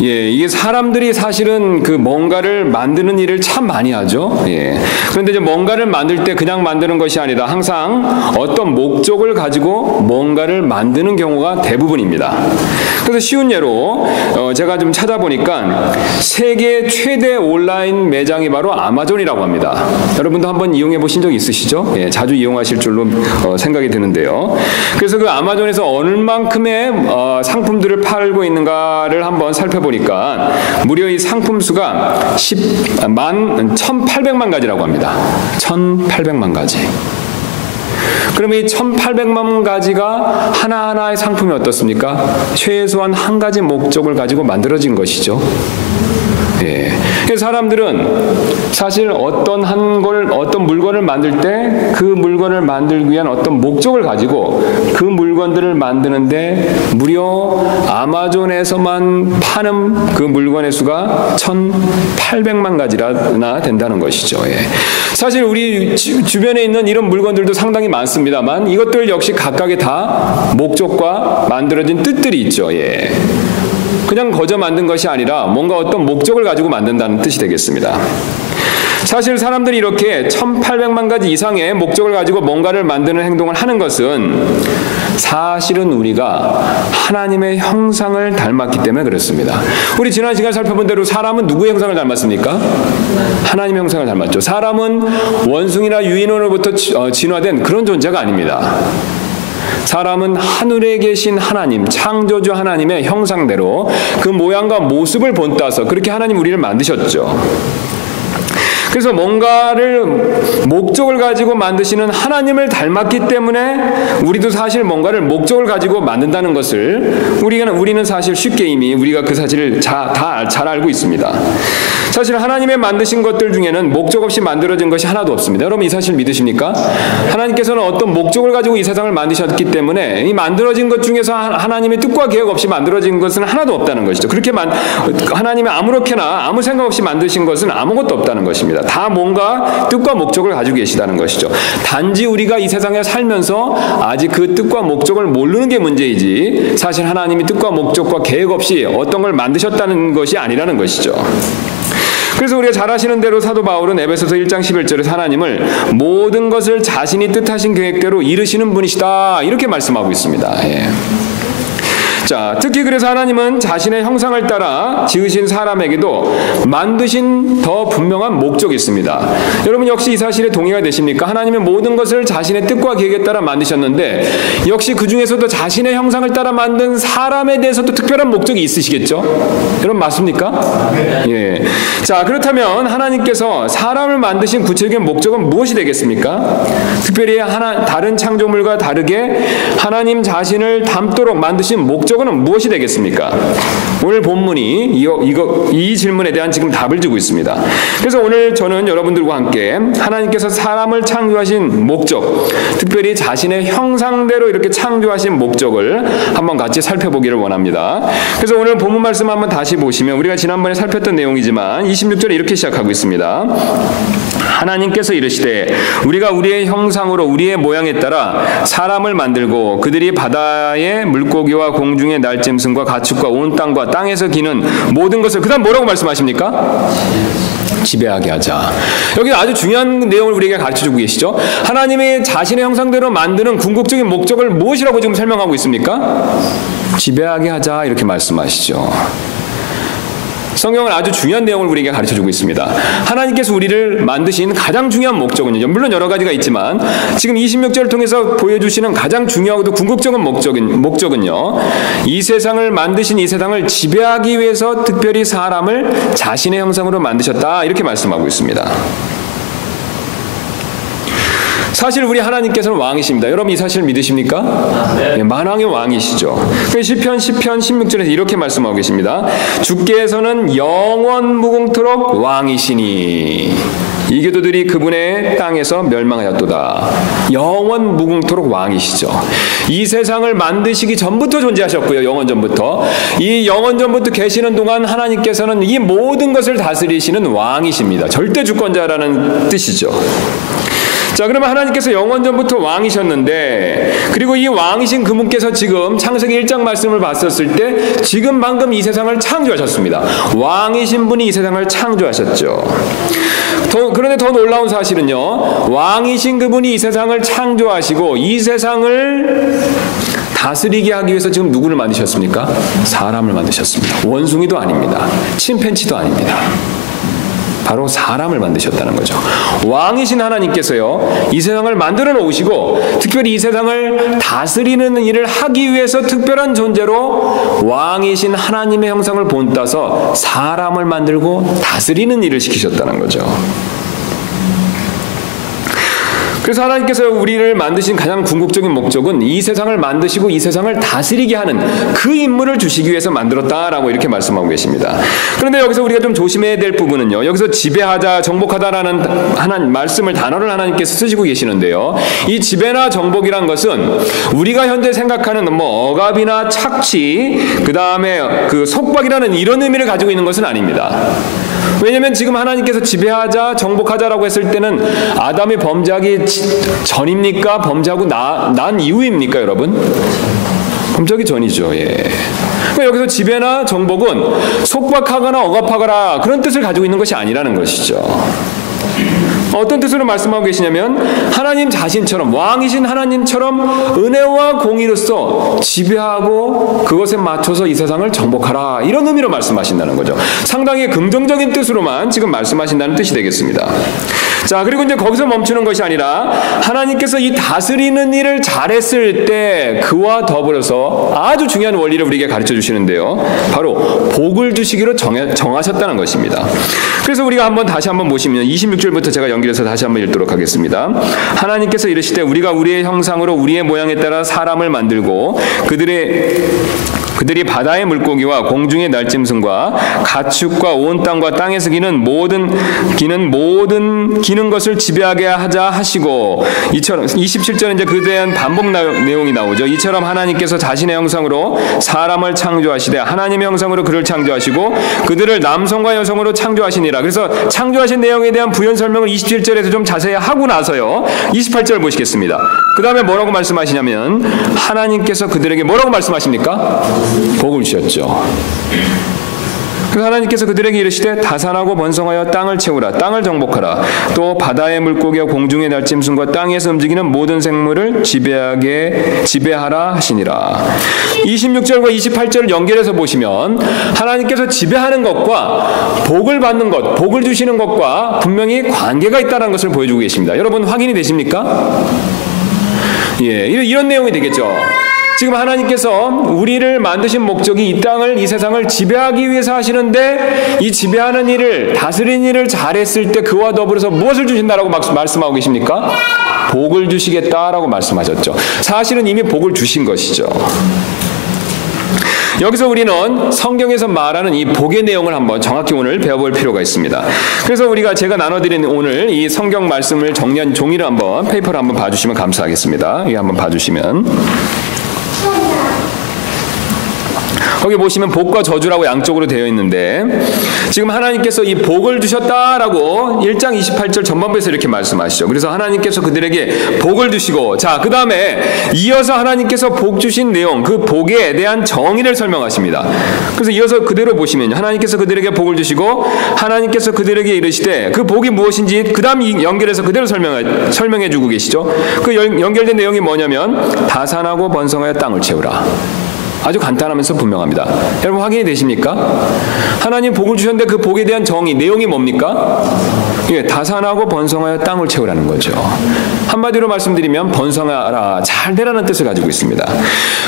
이게 사람들이 사실은 그 뭔가를 만드는 일을 참 많이 하죠. 그런데 이제 뭔가를 만들 때 그냥 만드는 것이 아니라 항상 어떤 목적을 가지고 뭔가를 만드는 경우가 대부분입니다. 그래서 쉬운 예로 제가 좀 찾아보니까 세계 최대 온라인 매장이 바로 아마존이라고 합니다. 여러분도 한번 이용해 보신 적 있으시죠? 자주 이용하실 줄로 생각이 드는데요. 그래서 그 아마존에서 얼만큼의 상품들을 팔고 있는가를 한번 살펴보니까 무려 이 상품 수가 1,800만 가지라고 합니다. 1,800만 가지. 그럼 이 1,800만 가지가 하나하나의 상품이 어떻습니까? 최소한 한 가지 목적을 가지고 만들어진 것이죠. 사람들은 사실 어떤 물건을 만들 때 그 물건을 만들기 위한 어떤 목적을 가지고 그 물건들을 만드는데 무려 아마존에서만 파는 그 물건의 수가 1,800만 가지나 된다는 것이죠. 사실 우리 주변에 있는 이런 물건들도 상당히 많습니다만 이것들 역시 각각의 다 목적과 만들어진 뜻들이 있죠. 그냥 거저 만든 것이 아니라 뭔가 어떤 목적을 가지고 만든다는 뜻이 되겠습니다. 사실 사람들이 이렇게 1,800만 가지 이상의 목적을 가지고 뭔가를 만드는 행동을 하는 것은 사실은 우리가 하나님의 형상을 닮았기 때문에 그렇습니다. 우리 지난 시간 살펴본 대로 사람은 누구의 형상을 닮았습니까? 하나님의 형상을 닮았죠. 사람은 원숭이나 유인원으로부터 진화된 그런 존재가 아닙니다. 사람은 하늘에 계신 하나님, 창조주 하나님의 형상대로 그 모양과 모습을 본따서 그렇게 하나님 우리를 만드셨죠. 그래서 뭔가를 목적을 가지고 만드시는 하나님을 닮았기 때문에 우리도 사실 뭔가를 목적을 가지고 만든다는 것을 우리는 사실 쉽게 이미 우리가 그 사실을 다 잘 알고 있습니다. 사실 하나님의 만드신 것들 중에는 목적 없이 만들어진 것이 하나도 없습니다. 여러분 이 사실 믿으십니까? 하나님께서는 어떤 목적을 가지고 이 세상을 만드셨기 때문에 이 만들어진 것 중에서 하나님의 뜻과 계획 없이 만들어진 것은 하나도 없다는 것이죠. 그렇게 하나님이 아무렇게나 아무 생각 없이 만드신 것은 아무것도 없다는 것입니다. 다 뭔가 뜻과 목적을 가지고 계시다는 것이죠. 단지 우리가 이 세상에 살면서 아직 그 뜻과 목적을 모르는 게 문제이지 사실 하나님이 뜻과 목적과 계획 없이 어떤 걸 만드셨다는 것이 아니라는 것이죠. 그래서 우리가 잘 아시는 대로 사도 바울은 에베소서 1장 11절에 하나님을 모든 것을 자신이 뜻하신 계획대로 이루시는 분이시다 이렇게 말씀하고 있습니다. 자, 특히 그래서 하나님은 자신의 형상을 따라 지으신 사람에게도 만드신 더 분명한 목적이 있습니다. 여러분 역시 이 사실에 동의가 되십니까? 하나님은 모든 것을 자신의 뜻과 계획에 따라 만드셨는데 역시 그 중에서도 자신의 형상을 따라 만든 사람에 대해서도 특별한 목적이 있으시겠죠? 여러분 맞습니까? 자, 그렇다면 하나님께서 사람을 만드신 구체적인 목적은 무엇이 되겠습니까? 특별히 다른 창조물과 다르게 하나님 자신을 닮도록 만드신 목적은 무엇이 되겠습니까? 오늘 본문이 이 질문에 대한 지금 답을 주고 있습니다. 그래서 오늘 저는 여러분들과 함께 하나님께서 사람을 창조하신 목적, 특별히 자신의 형상대로 이렇게 창조하신 목적을 한번 같이 살펴보기를 원합니다. 그래서 오늘 본문 말씀 한번 다시 보시면 우리가 지난번에 살폈던 내용이지만 26절에 이렇게 시작하고 있습니다. 하나님께서 이르시되 우리가 우리의 형상으로 우리의 모양에 따라 사람을 만들고 그들이 바다의 물고기와 공중의 날짐승과 가축과 온 땅과 땅에서 기는 모든 것을 그다음 뭐라고 말씀하십니까? 지배하게 하자. 여기 아주 중요한 내용을 우리에게 가르쳐주고 계시죠. 하나님이 자신의 형상대로 만드는 궁극적인 목적을 무엇이라고 지금 설명하고 있습니까? 지배하게 하자 이렇게 말씀하시죠. 성경은 아주 중요한 내용을 우리에게 가르쳐주고 있습니다. 하나님께서 우리를 만드신 가장 중요한 목적은요. 물론 여러 가지가 있지만 지금 26절을 통해서 보여주시는 가장 중요하고도 궁극적인 목적은요. 이 세상을 만드신 이 세상을 지배하기 위해서 특별히 사람을 자신의 형상으로 만드셨다. 이렇게 말씀하고 있습니다. 사실 우리 하나님께서는 왕이십니다. 여러분 이 사실 믿으십니까? 네, 만왕의 왕이시죠. 시편 16절에서 이렇게 말씀하고 계십니다. 주께서는 영원 무궁토록 왕이시니 이교도들이 그분의 땅에서 멸망하였도다. 영원 무궁토록 왕이시죠. 이 세상을 만드시기 전부터 존재하셨고요. 영원 전부터. 이 영원 전부터 계시는 동안 하나님께서는 이 모든 것을 다스리시는 왕이십니다. 절대 주권자라는 뜻이죠. 자, 그러면 하나님께서 영원전부터 왕이셨는데, 그리고 이 왕이신 그분께서 지금 창세기 1장 말씀을 봤었을 때 지금 방금 이 세상을 창조하셨습니다. 왕이신 분이 이 세상을 창조하셨죠. 그런데 더 놀라운 사실은요, 왕이신 그분이 이 세상을 창조하시고 이 세상을 다스리게 하기 위해서 지금 누구를 만드셨습니까? 사람을 만드셨습니다. 원숭이도 아닙니다. 침팬지도 아닙니다. 바로 사람을 만드셨다는 거죠. 왕이신 하나님께서요, 이 세상을 만들어 놓으시고 특별히 이 세상을 다스리는 일을 하기 위해서 특별한 존재로 왕이신 하나님의 형상을 본따서 사람을 만들고 다스리는 일을 시키셨다는 거죠. 그래서 하나님께서 우리를 만드신 가장 궁극적인 목적은 이 세상을 만드시고 이 세상을 다스리게 하는 그 임무를 주시기 위해서 만들었다라고 이렇게 말씀하고 계십니다. 그런데 여기서 우리가 좀 조심해야 될 부분은요, 여기서 지배하자, 정복하다라는 단어를 하나님께서 쓰시고 계시는데요, 이 지배나 정복이란 것은 우리가 현재 생각하는 억압이나 착취, 그 다음에 그 속박이라는 이런 의미를 가지고 있는 것은 아닙니다. 왜냐하면 지금 하나님께서 지배하자, 정복하자라고 했을 때는 아담이 범죄하기 전입니까? 범죄하고 난 이후입니까, 여러분? 범죄하기 전이죠. 예. 그러니까 여기서 지배나 정복은 속박하거나 억압하거나 그런 뜻을 가지고 있는 것이 아니라는 것이죠. 어떤 뜻으로 말씀하고 계시냐면 하나님 자신처럼, 왕이신 하나님처럼 은혜와 공의로서 지배하고 그것에 맞춰서 이 세상을 정복하라, 이런 의미로 말씀하신다는 거죠. 상당히 긍정적인 뜻으로만 지금 말씀하신다는 뜻이 되겠습니다. 자, 그리고 이제 거기서 멈추는 것이 아니라 하나님께서 이 다스리는 일을 잘했을 때 그와 더불어서 아주 중요한 원리를 우리에게 가르쳐 주시는데요, 바로 복을 주시기로 정하셨다는 것입니다. 그래서 우리가 다시 한번 보시면 26절부터 제가 연결해서 다시 한번 읽도록 하겠습니다. 하나님께서 이르시되 우리가 우리의 형상으로 우리의 모양에 따라 사람을 만들고 그들이 바다의 물고기와 공중의 날짐승과 가축과 온 땅과 땅에서 기는 것을 지배하게 하자 하시고, 이처럼 27절은 이제 그에 대한 반복 내용이 나오죠. 이처럼 하나님께서 자신의 형상으로 사람을 창조하시되 하나님의 형상으로 그를 창조하시고 그들을 남성과 여성으로 창조하시니라. 그래서 창조하신 내용에 대한 부연 설명을 27절에서 좀 자세히 하고 나서요, 28절 보시겠습니다. 그 다음에 뭐라고 말씀하시냐면 하나님께서 그들에게 뭐라고 말씀하십니까? 복을 주셨죠. 그래서 하나님께서 그들에게 이르시되 다산하고 번성하여 땅을 채우라, 땅을 정복하라, 또 바다의 물고기와 공중의 날짐승과 땅에서 움직이는 모든 생물을 지배하라 하시니라. 26절과 28절을 연결해서 보시면 하나님께서 지배하는 것과 복을 받는 것, 복을 주시는 것과 분명히 관계가 있다는 것을 보여주고 계십니다. 여러분 확인이 되십니까? 예, 이런 내용이 되겠죠. 지금 하나님께서 우리를 만드신 목적이 이 땅을, 이 세상을 지배하기 위해서 하시는데 이 지배하는 일을, 다스리는 일을 잘했을 때 그와 더불어서 무엇을 주신다라고 말씀하고 계십니까? 복을 주시겠다라고 말씀하셨죠. 사실은 이미 복을 주신 것이죠. 여기서 우리는 성경에서 말하는 이 복의 내용을 한번 정확히 오늘 배워볼 필요가 있습니다. 그래서 제가 나눠드린 오늘 이 성경 말씀을 정리한 종이를 한번, 페이퍼를 한번 봐주시면 감사하겠습니다. 이거 한번 봐주시면, 거기 보시면 복과 저주라고 양쪽으로 되어 있는데, 지금 하나님께서 이 복을 주셨다라고 1장 28절 전반부에서 이렇게 말씀하시죠. 그래서 하나님께서 그들에게 복을 주시고, 자, 그 다음에 이어서 하나님께서 복 주신 내용, 그 복에 대한 정의를 설명하십니다. 그래서 이어서 그대로 보시면 하나님께서 그들에게 복을 주시고 하나님께서 그들에게 이르시되 그 복이 무엇인지 그 다음 연결해서 그대로 설명해 주고 계시죠. 그 연결된 내용이 뭐냐면 다산하고 번성하여 땅을 채우라. 아주 간단하면서 분명합니다. 여러분 확인이 되십니까? 하나님 복을 주셨는데 그 복에 대한 정의, 내용이 뭡니까? 예, 다산하고 번성하여 땅을 채우라는 거죠. 한마디로 말씀드리면 번성하라, 잘 되라는 뜻을 가지고 있습니다.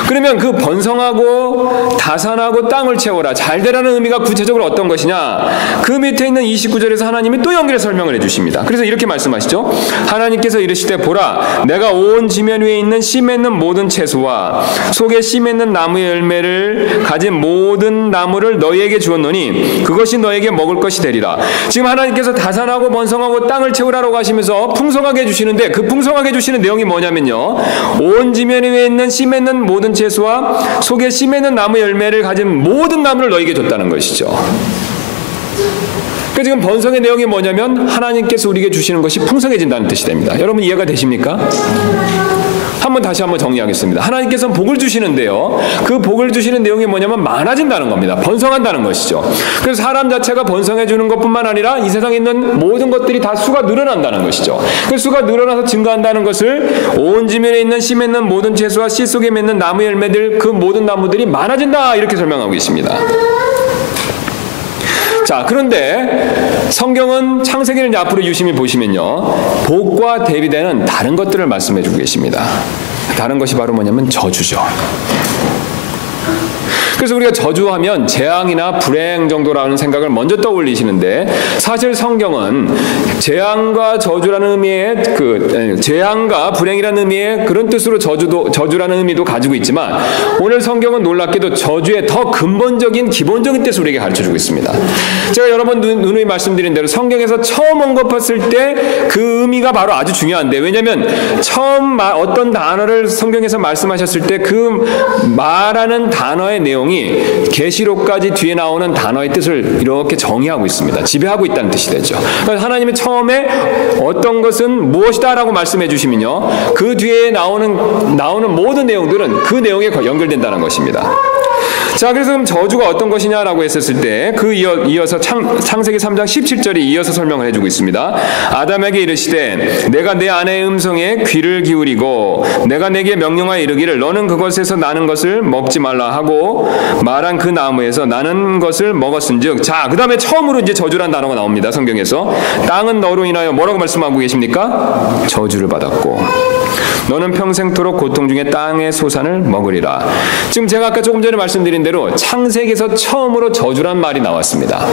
그러면 그 번성하고 다산하고 땅을 채워라, 잘 되라는 의미가 구체적으로 어떤 것이냐? 그 밑에 있는 29절에서 하나님이 또 연결해서 설명을 해주십니다. 그래서 이렇게 말씀하시죠. 하나님께서 이르시되 보라, 내가 온 지면 위에 있는 씨 맺는 모든 채소와 속에 씨 맺는 나무의 열매를 가진 모든 나무를 너희에게 주었노니 그것이 너희에게 먹을 것이 되리라. 지금 하나님께서 다산하고 번성하고 땅을 채우라고 하시면서 풍성하게 해주시는데, 그 풍성하게 해주시는 내용이 뭐냐면요, 온 지면 위에 있는 씨 맺는 모든 채소와 속에 씨 맺는 나무 열매를 가진 모든 나무를 너희에게 줬다는 것이죠. 그 지금 번성의 내용이 뭐냐면 하나님께서 우리에게 주시는 것이 풍성해진다는 뜻이 됩니다. 여러분 이해가 되십니까? 다시 한번 정리하겠습니다. 하나님께서는 복을 주시는데요. 그 복을 주시는 내용이 뭐냐면 많아진다는 겁니다. 번성한다는 것이죠. 그래서 사람 자체가 번성해 주는 것뿐만 아니라 이 세상에 있는 모든 것들이 다 수가 늘어난다는 것이죠. 그 수가 늘어나서 증가한다는 것을 온 지면에 있는 씨 맺는 모든 채소와 씨 속에 맺는 나무 열매들, 그 모든 나무들이 많아진다, 이렇게 설명하고 있습니다. 자, 그런데 성경은 창세기를 이제 앞으로 유심히 보시면요, 복과 대비되는 다른 것들을 말씀해 주고 계십니다. 다른 것이 바로 뭐냐면 저주죠. 그래서 우리가 저주하면 재앙이나 불행 정도라는 생각을 먼저 떠올리시는데, 사실 성경은 재앙과 저주라는 의미의 재앙과 불행이라는 의미의 그런 뜻으로 저주라는 의미도 가지고 있지만, 오늘 성경은 놀랍게도 저주의 더 근본적인 기본적인 뜻을 우리에게 가르쳐주고 있습니다. 제가 여러 번 누누이 말씀드린 대로 성경에서 처음 언급했을 때 그 의미가 바로 아주 중요한데, 왜냐하면 처음 어떤 단어를 성경에서 말씀하셨을 때 그 말하는 단어의 내용이 계시록까지 뒤에 나오는 단어의 뜻을 이렇게 정의하고 있습니다. 지배하고 있다는 뜻이 되죠. 그러니까 하나님이 처음에 어떤 것은 무엇이다 라고 말씀해 주시면요, 그 뒤에 나오는 모든 내용들은 그 내용에 연결된다는 것입니다. 자, 그래서 그럼 저주가 어떤 것이냐라고 했었을 때 이어서 창세기 3장 17절이 이어서 설명을 해주고 있습니다. 아담에게 이르시되 내가 내 아내의 음성에 귀를 기울이고 내가 내게 명령하여 이르기를 너는 그것에서 나는 것을 먹지 말라 하고 말한 그 나무에서 나는 것을 먹었은즉, 자, 그 다음에 처음으로 이제 저주란 단어가 나옵니다. 성경에서. 땅은 너로 인하여 뭐라고 말씀하고 계십니까? 저주를 받았고 너는 평생토록 고통 중에 땅의 소산을 먹으리라. 지금 제가 아까 조금 전에 말씀드린 대로 창세기에서 처음으로 저주란 말이 나왔습니다.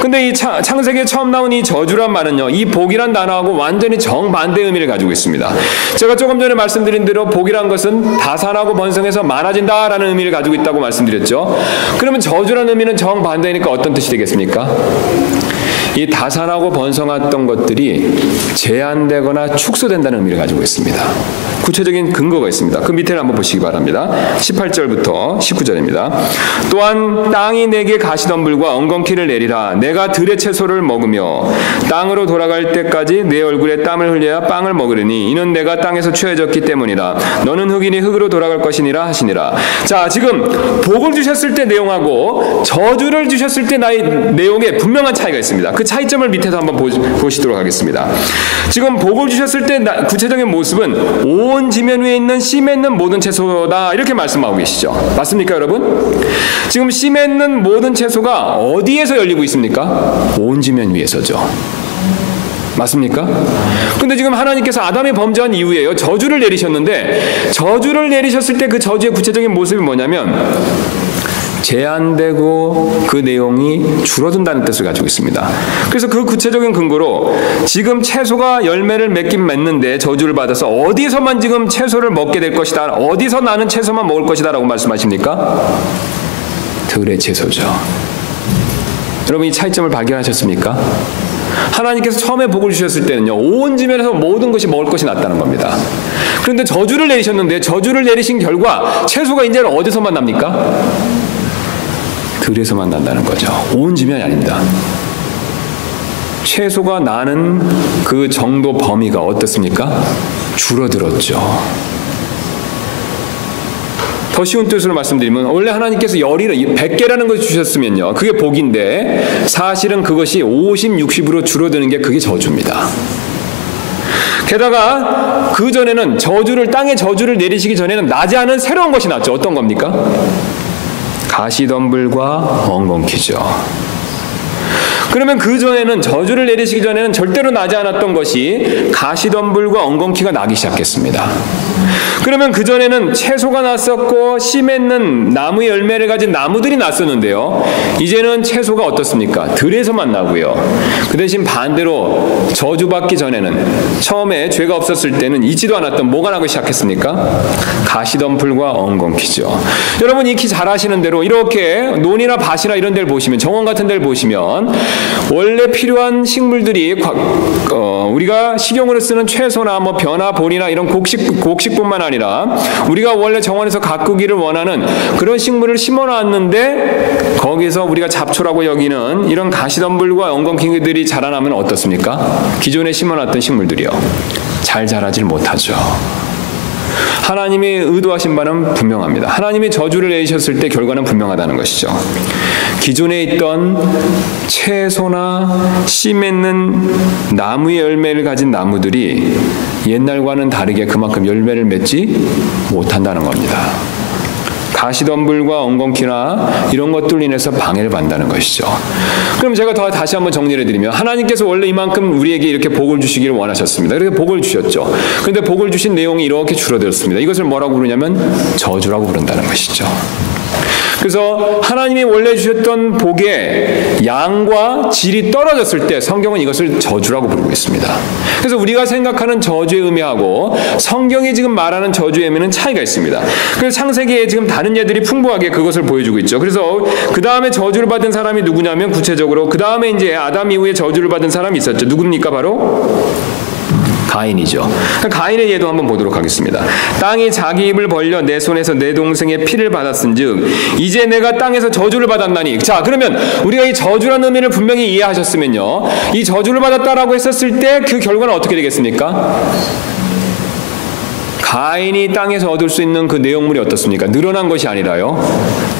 근데 이 창세기에 처음 나온 이 저주란 말은요, 이 복이란 단어하고 완전히 정반대의 의미를 가지고 있습니다. 제가 조금 전에 말씀드린 대로 복이란 것은 다산하고 번성해서 많아진다라는 의미를 가지고 있다고 말씀드렸죠. 그러면 저주라는 의미는 정반대니까 어떤 뜻이 되겠습니까? 이 다산하고 번성했던 것들이 제한되거나 축소된다는 의미를 가지고 있습니다. 구체적인 근거가 있습니다. 그 밑에를 한번 보시기 바랍니다. 18절부터 19절입니다. 또한 땅이 내게 가시덤불과 엉겅퀴를 내리라. 내가 들의 채소를 먹으며 땅으로 돌아갈 때까지 내 얼굴에 땀을 흘려야 빵을 먹으리니 이는 내가 땅에서 취해졌기 때문이라. 너는 흑이니 흑으로 돌아갈 것이니라 하시니라. 자, 지금 복을 주셨을 때 내용하고 저주를 주셨을 때 내용에 분명한 차이가 있습니다. 그 차이점을 밑에서 한번 보시도록 하겠습니다. 지금 복을 주셨을 때 구체적인 모습은 온 지면 위에 있는 씨 맺는 모든 채소다, 이렇게 말씀하고 계시죠. 맞습니까, 여러분? 지금 씨 맺는 모든 채소가 어디에서 열리고 있습니까? 온 지면 위에서죠. 맞습니까? 근데 지금 하나님께서 아담이 범죄한 이후에요, 저주를 내리셨는데, 저주를 내리셨을 때 그 저주의 구체적인 모습이 뭐냐면 제한되고 그 내용이 줄어든다는 뜻을 가지고 있습니다. 그래서 그 구체적인 근거로 지금 채소가 열매를 맺긴 맺는데 저주를 받아서 어디서만 지금 채소를 먹게 될 것이다, 어디서 나는 채소만 먹을 것이다 라고 말씀하십니까? 들의 채소죠. 여러분, 이 차이점을 발견하셨습니까? 하나님께서 처음에 복을 주셨을 때는요, 온 지면에서 모든 것이 먹을 것이 났다는 겁니다. 그런데 저주를 내리셨는데, 저주를 내리신 결과 채소가 이제는 어디서만 납니까? 들에서만 난다는 거죠. 온 지면이 아닙니다. 채소가 나는 그 정도 범위가 어떻습니까? 줄어들었죠. 더 쉬운 뜻으로 말씀드리면, 원래 하나님께서 열이를 100개라는 것을 주셨으면요, 그게 복인데 사실은 그것이 50, 60으로 줄어드는 게 그게 저주입니다. 게다가 그전에는 땅에 저주를 내리시기 전에는 나지 않은 새로운 것이 났죠. 어떤 겁니까? 가시덤불과 엉겅퀴죠. 그러면 그전에는, 저주를 내리시기 전에는 절대로 나지 않았던 것이 가시덤불과 엉겅퀴가 나기 시작했습니다. 그러면 그전에는 채소가 났었고 씨 맺는 나무의 열매를 가진 나무들이 났었는데요, 이제는 채소가 어떻습니까? 들에서만 나고요. 그 대신 반대로 저주받기 전에는, 처음에 죄가 없었을 때는 있지도 않았던 뭐가 나기 시작했습니까? 가시덤불과 엉겅퀴죠. 여러분, 익히 잘 아시는 대로 이렇게 논이나 밭이나 이런 데를 보시면, 정원 같은 데를 보시면 원래 필요한 식물들이 우리가 식용으로 쓰는 채소나 뭐 벼나 보리나 이런 곡식뿐만 아니라 우리가 원래 정원에서 가꾸기를 원하는 그런 식물을 심어놨는데 거기서 우리가 잡초라고 여기는 이런 가시덤불과 엉겅퀴들이 자라나면 어떻습니까? 기존에 심어놨던 식물들이요. 잘 자라질 못하죠. 하나님이 의도하신 바는 분명합니다. 하나님이 저주를 내리셨을 때 결과는 분명하다는 것이죠. 기존에 있던 채소나 씨 맺는 나무의 열매를 가진 나무들이 옛날과는 다르게 그만큼 열매를 맺지 못한다는 겁니다. 가시덤불과 엉겅퀴나 이런 것들로 인해서 방해를 받는다는 것이죠. 그럼 제가 다시 한번 정리를 해드리면 하나님께서 원래 이만큼 우리에게 이렇게 복을 주시기를 원하셨습니다. 그래서 복을 주셨죠. 그런데 복을 주신 내용이 이렇게 줄어들었습니다. 이것을 뭐라고 부르냐면 저주라고 부른다는 것이죠. 그래서 하나님이 원래 주셨던 복의 양과 질이 떨어졌을 때 성경은 이것을 저주라고 부르고 있습니다. 그래서 우리가 생각하는 저주의 의미하고 성경이 지금 말하는 저주의 의미는 차이가 있습니다. 그래서 창세기에 지금 다른 예들이 풍부하게 그것을 보여주고 있죠. 그래서 그 다음에 저주를 받은 사람이 누구냐면 구체적으로 그 다음에 이제 아담 이후에 저주를 받은 사람이 있었죠. 누굽니까? 바로 가인이죠. 가인의 예도 한번 보도록 하겠습니다. 땅이 자기 입을 벌려 내 손에서 내 동생의 피를 받았은즉 이제 내가 땅에서 저주를 받았나니. 자, 그러면 우리가 이 저주라는 의미를 분명히 이해하셨으면요, 이 저주를 받았다라고 했었을 때 그 결과는 어떻게 되겠습니까? 가인이 땅에서 얻을 수 있는 그 내용물이 어떻습니까? 늘어난 것이 아니라요,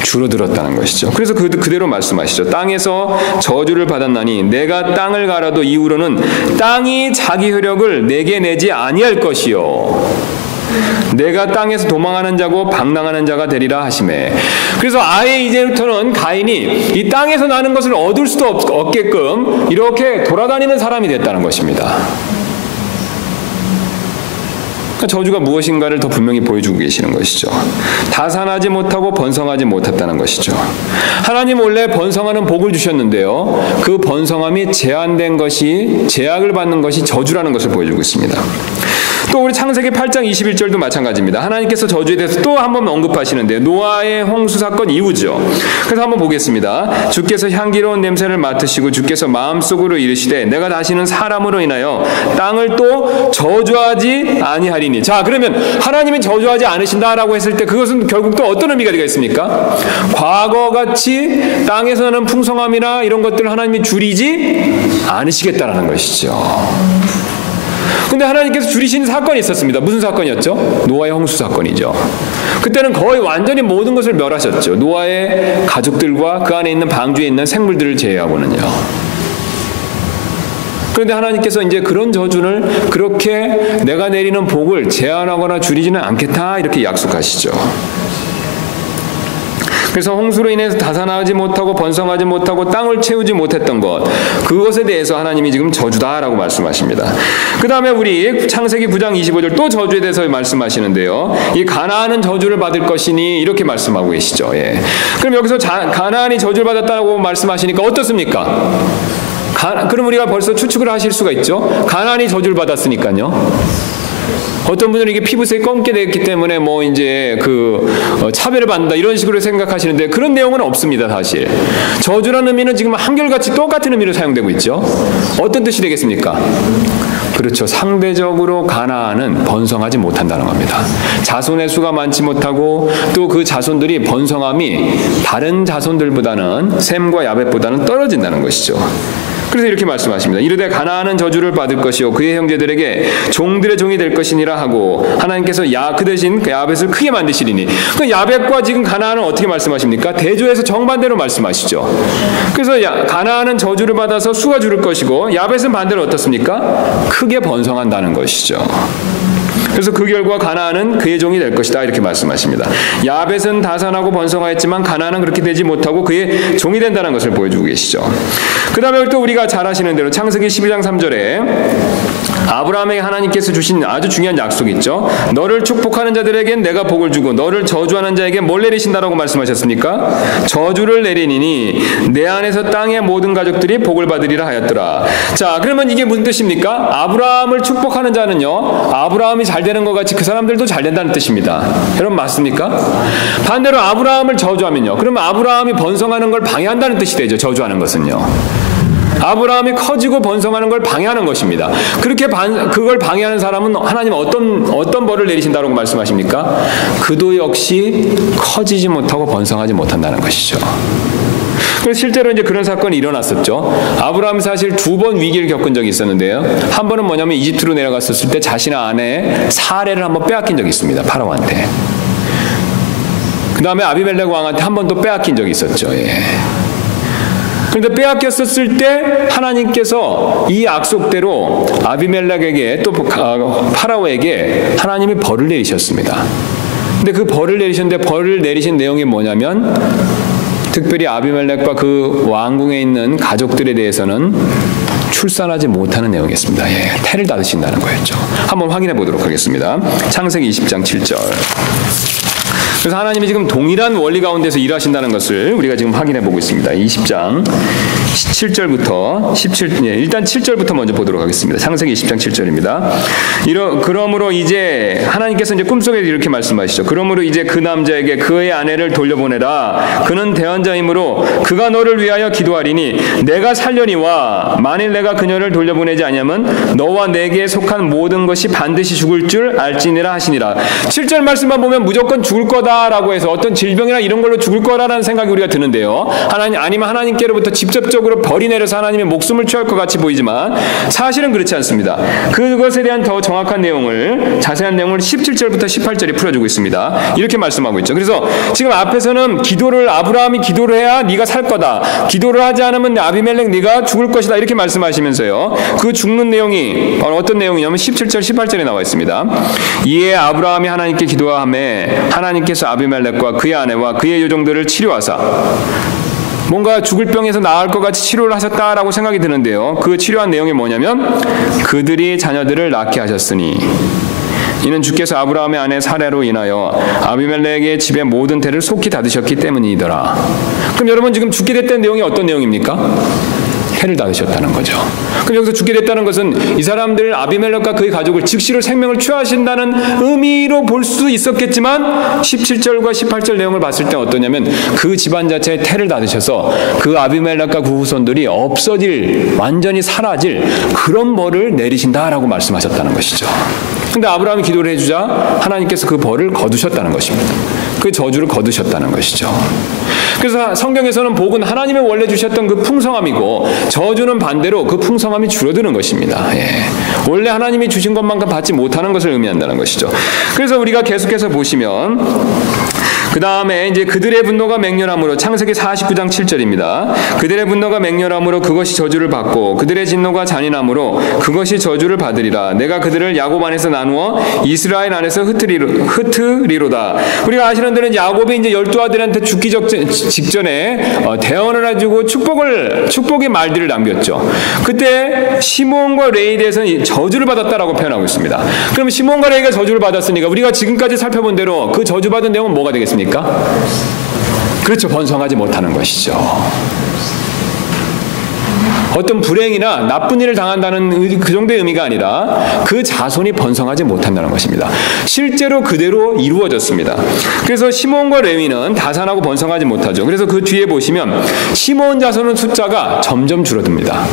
줄어들었다는 것이죠. 그래서 그대로 말씀하시죠. 땅에서 저주를 받았나니 내가 땅을 갈아도 이후로는 땅이 자기 효력을 내게 내지 아니할 것이요 내가 땅에서 도망하는 자고 방랑하는 자가 되리라 하시매. 그래서 아예 이제부터는 가인이 이 땅에서 나는 것을 얻을 수도 없게끔 이렇게 돌아다니는 사람이 됐다는 것입니다. 저주가 무엇인가를 더 분명히 보여주고 계시는 것이죠. 다산하지 못하고 번성하지 못했다는 것이죠. 하나님 원래 번성하는 복을 주셨는데요, 그 번성함이 제한된 것이, 제약을 받는 것이 저주라는 것을 보여주고 있습니다. 또 우리 창세기 8장 21절도 마찬가지입니다. 하나님께서 저주에 대해서 또 한번 언급하시는데요, 노아의 홍수 사건 이후죠. 그래서 한번 보겠습니다. 주께서 향기로운 냄새를 맡으시고 주께서 마음속으로 이르시되 내가 다시는 사람으로 인하여 땅을 또 저주하지 아니하리니. 자, 그러면 하나님이 저주하지 않으신다라고 했을 때 그것은 결국 또 어떤 의미가 되겠습니까? 과거같이 땅에서 나는 풍성함이나 이런 것들을 하나님이 줄이지 않으시겠다라는 것이죠. 근데 하나님께서 줄이신 사건이 있었습니다. 무슨 사건이었죠? 노아의 홍수 사건이죠. 그때는 거의 완전히 모든 것을 멸하셨죠. 노아의 가족들과 그 안에 있는 방주에 있는 생물들을 제외하고는요. 그런데 하나님께서 이제 그런 저주를 그렇게 내가 내리는 복을 제한하거나 줄이지는 않겠다 이렇게 약속하시죠. 그래서 홍수로 인해서 다산하지 못하고 번성하지 못하고 땅을 채우지 못했던 것, 그것에 대해서 하나님이 지금 저주다라고 말씀하십니다. 그 다음에 우리 창세기 9장 25절 또 저주에 대해서 말씀하시는데요, 이 가나안은 저주를 받을 것이니 이렇게 말씀하고 계시죠. 예. 그럼 여기서 가나안이 저주를 받았다고 말씀하시니까 어떻습니까? 그럼 우리가 벌써 추측을 하실 수가 있죠. 가나안이 저주를 받았으니까요. 어떤 분들은 이게 피부색이 검게 됐기 때문에 뭐 이제 차별을 받는다 이런 식으로 생각하시는데 그런 내용은 없습니다. 사실 저주라는 의미는 지금 한결같이 똑같은 의미로 사용되고 있죠. 어떤 뜻이 되겠습니까? 그렇죠. 상대적으로 가나안은 번성하지 못한다는 겁니다. 자손의 수가 많지 못하고 또 그 자손들이 번성함이 다른 자손들보다는 셈과 야벳보다는 떨어진다는 것이죠. 그래서 이렇게 말씀하십니다. 이르되 가나안은 저주를 받을 것이요 그의 형제들에게 종들의 종이 될 것이니라 하고 하나님께서 그 대신 야벳을 크게 만드시리니. 그 야벳과 지금 가나안은 어떻게 말씀하십니까? 대조해서 정반대로 말씀하시죠. 그래서 가나안은 저주를 받아서 수가 줄을 것이고 야벳은 반대로 어떻습니까? 크게 번성한다는 것이죠. 그래서 그 결과 가나안은 그의 종이 될 것이다 이렇게 말씀하십니다. 야벳은 다산하고 번성하였지만 가나안은 그렇게 되지 못하고 그의 종이 된다는 것을 보여주고 계시죠. 그 다음에 또 우리가 잘 아시는 대로 창세기 12장 3절에 아브라함에게 하나님께서 주신 아주 중요한 약속이 있죠. 너를 축복하는 자들에겐 내가 복을 주고 너를 저주하는 자에게 뭘 내리신다라고 말씀하셨습니까? 저주를 내리니 내 안에서 땅의 모든 가족들이 복을 받으리라 하였더라. 자, 그러면 이게 무슨 뜻입니까? 아브라함을 축복하는 자는요, 아브라함이 잘 되는 것 같이 그 사람들도 잘 된다는 뜻입니다. 여러분 맞습니까? 반대로 아브라함을 저주하면요, 그러면 아브라함이 번성하는 걸 방해한다는 뜻이 되죠. 저주하는 것은요. 아브라함이 커지고 번성하는 걸 방해하는 것입니다. 그렇게 그걸 방해하는 사람은 하나님 어떤 벌을 내리신다고 말씀하십니까? 그도 역시 커지지 못하고 번성하지 못한다는 것이죠. 그래서 실제로 이제 그런 사건이 일어났었죠. 아브라함이 사실 2번 위기를 겪은 적이 있었는데요. 한 번은 뭐냐면 이집트로 내려갔었을 때 자신의 아내 사레를 한번 빼앗긴 적이 있습니다. 파라오한테. 그 다음에 아비멜렉 왕한테 한 번 또 빼앗긴 적이 있었죠. 예. 그런데 빼앗겼었을 때 하나님께서 이 약속대로 아비멜렉에게 또 파라오에게 하나님이 벌을 내리셨습니다. 근데 그 벌을 내리셨는데 벌을 내리신 내용이 뭐냐면 특별히 아비멜렉과 그 왕궁에 있는 가족들에 대해서는 출산하지 못하는 내용이었습니다. 예, 태를 닫으신다는 거였죠. 한번 확인해 보도록 하겠습니다. 창세기 20장 7절. 그래서 하나님이 지금 동일한 원리 가운데서 일하신다는 것을 우리가 지금 확인해 보고 있습니다. 20장 7절부터 17, 일단 7절부터 먼저 보도록 하겠습니다. 창세기 20장 7절입니다. 그러므로 이제 하나님께서 이제 꿈속에 이렇게 말씀하시죠. 그러므로 이제 그 남자에게 그의 아내를 돌려보내라. 그는 대언자이므로 그가 너를 위하여 기도하리니 내가 살려니와 만일 내가 그녀를 돌려보내지 아니하면 너와 내게 속한 모든 것이 반드시 죽을 줄 알지니라 하시니라. 7절 말씀만 보면 무조건 죽을 거다라고 해서 어떤 질병이나 이런 걸로 죽을 거라는 생각이 우리가 드는데요. 아니면 하나님께로부터 직접적으로 벌이 내려서 하나님의 목숨을 취할 것 같이 보이지만 사실은 그렇지 않습니다. 그것에 대한 더 정확한 내용을, 자세한 내용을 17절부터 18절에 풀어주고 있습니다. 이렇게 말씀하고 있죠. 그래서 지금 앞에서는 아브라함이 기도를 해야 네가 살 거다. 기도를 하지 않으면 아비멜렉 네가 죽을 것이다. 이렇게 말씀하시면서요. 그 죽는 내용이 어떤 내용이냐면 17절, 18절에 나와 있습니다. 이에 아브라함이 하나님께 기도하매 하나님께서 아비멜렉과 그의 아내와 그의 요종들을 치료하사 뭔가 죽을 병에서 나을 것 같이 치료를 하셨다라고 생각이 드는데요. 그 치료한 내용이 뭐냐면 그들이 자녀들을 낳게 하셨으니 이는 주께서 아브라함의 아내 사레로 인하여 아비멜렉의 집의 모든 태를 속히 닫으셨기 때문이더라. 그럼 여러분 지금 죽게 됐다는 내용이 어떤 내용입니까? 태를 닫으셨다는 거죠. 그럼 여기서 죽게 됐다는 것은 이 사람들 아비멜렉과 그의 가족을 즉시로 생명을 취하신다는 의미로 볼 수 있었겠지만 17절과 18절 내용을 봤을 때 어떠냐면 그 집안 자체에 태를 닫으셔서 그 아비멜렉과 그 후손들이 없어질, 완전히 사라질 그런 벌을 내리신다라고 말씀하셨다는 것이죠. 근데 아브라함이 기도를 해주자 하나님께서 그 벌을 거두셨다는 것입니다. 그 저주를 거두셨다는 것이죠. 그래서 성경에서는 복은 하나님의 원래 주셨던 그 풍성함이고 저주는 반대로 그 풍성함이 줄어드는 것입니다. 예. 원래 하나님이 주신 것만큼 받지 못하는 것을 의미한다는 것이죠. 그래서 우리가 계속해서 보시면 그 다음에 이제 그들의 분노가 맹렬함으로 창세기 49장 7절입니다. 그들의 분노가 맹렬함으로 그것이 저주를 받고 그들의 진노가 잔인함으로 그것이 저주를 받으리라. 내가 그들을 야곱 안에서 나누어 이스라엘 안에서 흩으리로다. 우리가 아시는 대로 야곱이 이제 12아들한테 죽기 직전에 대언을 해주고 축복의 말들을 남겼죠. 그때 시몬과 레이에 대해서는 저주를 받았다라고 표현하고 있습니다. 그럼 시몬과 레이가 저주를 받았으니까 우리가 지금까지 살펴본 대로 그 저주받은 내용은 뭐가 되겠습니까? 그렇죠. 번성하지 못하는 것이죠. 어떤 불행이나 나쁜 일을 당한다는 그 정도의 의미가 아니라 그 자손이 번성하지 못한다는 것입니다. 실제로 그대로 이루어졌습니다. 그래서 시몬과 레위는 다산하고 번성하지 못하죠. 그래서 그 뒤에 보시면 시몬 자손은 숫자가 점점 줄어듭니다.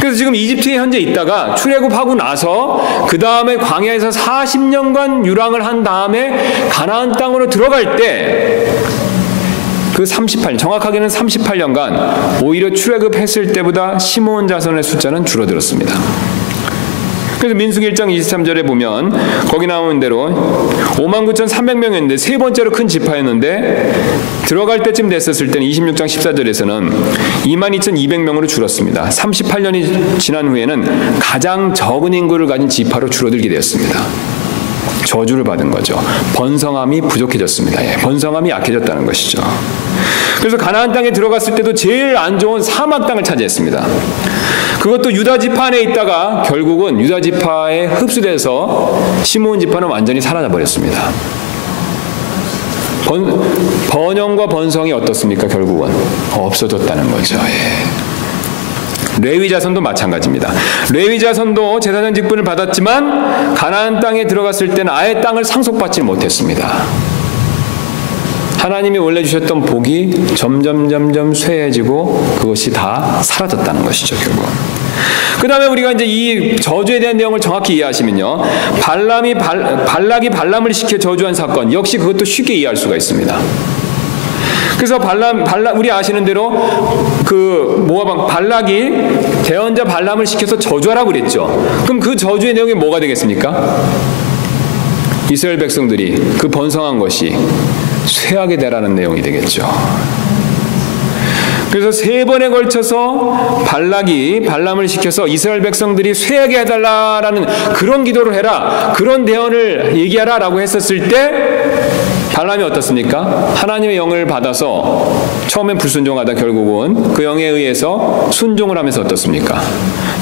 그래서 지금 이집트에 현재 있다가 출애굽하고 나서 그 다음에 광야에서 40년간 유랑을 한 다음에 가나안 땅으로 들어갈 때 그 38년, 정확하게는 38년간 오히려 출애굽했을 때보다 시므온 자손의 숫자는 줄어들었습니다. 그래서 민수기 1장 23절에 보면 거기 나오는 대로 59,300명이었는데 세 번째로 큰 지파였는데 들어갈 때쯤 됐었을 때는 26장 14절에서는 22,200명으로 줄었습니다. 38년이 지난 후에는 가장 적은 인구를 가진 지파로 줄어들게 되었습니다. 저주를 받은 거죠. 번성함이 부족해졌습니다. 예, 번성함이 약해졌다는 것이죠. 그래서 가나안 땅에 들어갔을 때도 제일 안 좋은 사막 땅을 차지했습니다. 그것도 유다 지파 안에 있다가 결국은 유다 지파에 흡수돼서 시므온 지파는 완전히 사라져 버렸습니다. 번영과 번성이 어떻습니까? 결국은 없어졌다는 거죠. 예. 레위 자손도 마찬가지입니다. 레위 자손도 제사장 직분을 받았지만 가나안 땅에 들어갔을 때는 아예 땅을 상속받지 못했습니다. 하나님이 원래 주셨던 복이 점점 쇠해지고 그것이 다 사라졌다는 것이죠, 결국. 그 다음에 우리가 이제 이 저주에 대한 내용을 정확히 이해하시면요, 발락이 발람을 시켜 저주한 사건, 역시 그것도 쉽게 이해할 수가 있습니다. 그래서 우리 아시는 대로 모아방 발락이 대언자 발람을 시켜서 저주하라고 그랬죠. 그럼 그 저주의 내용이 뭐가 되겠습니까? 이스라엘 백성들이 그 번성한 것이 쇠하게 되라는 내용이 되겠죠. 그래서 3번에 걸쳐서 발락이 발람을 시켜서 이스라엘 백성들이 쇠하게 해달라라는 그런 기도를 해라, 그런 대언을 얘기하라 라고 했었을 때 발람이 어떻습니까? 하나님의 영을 받아서 처음엔 불순종하다 결국은 그 영에 의해서 순종을 하면서 어떻습니까?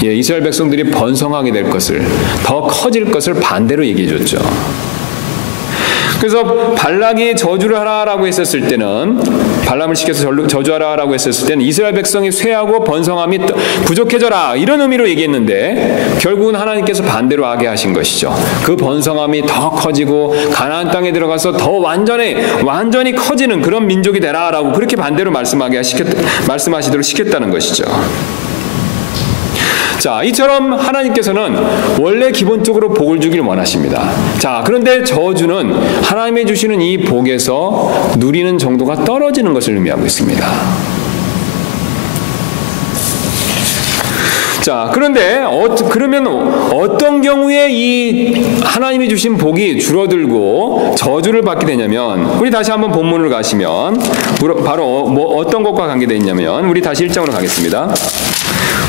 이스라엘 백성들이 번성하게 될 것을, 더 커질 것을 반대로 얘기해 줬죠. 그래서 발락이 저주를 하라라고 했었을 때는, 발람을 시켜서 저주하라라고 했었을 때는 이스라엘 백성이 쇠하고 번성함이 부족해져라 이런 의미로 얘기했는데 결국은 하나님께서 반대로 하게 하신 것이죠. 그 번성함이 더 커지고 가나안 땅에 들어가서 더 완전히 커지는 그런 민족이 되라라고 그렇게 반대로 말씀하시도록 시켰다는 것이죠. 자, 이처럼 하나님께서는 원래 기본적으로 복을 주길 원하십니다. 자, 그런데 저주는 하나님이 주시는 이 복에서 누리는 정도가 떨어지는 것을 의미하고 있습니다. 자, 그런데 그러면 어떤 경우에 이 하나님이 주신 복이 줄어들고 저주를 받게 되냐면, 우리 다시 한번 본문을 가시면 바로 어떤 것과 관계되어 있냐면, 우리 다시 1장으로 가겠습니다.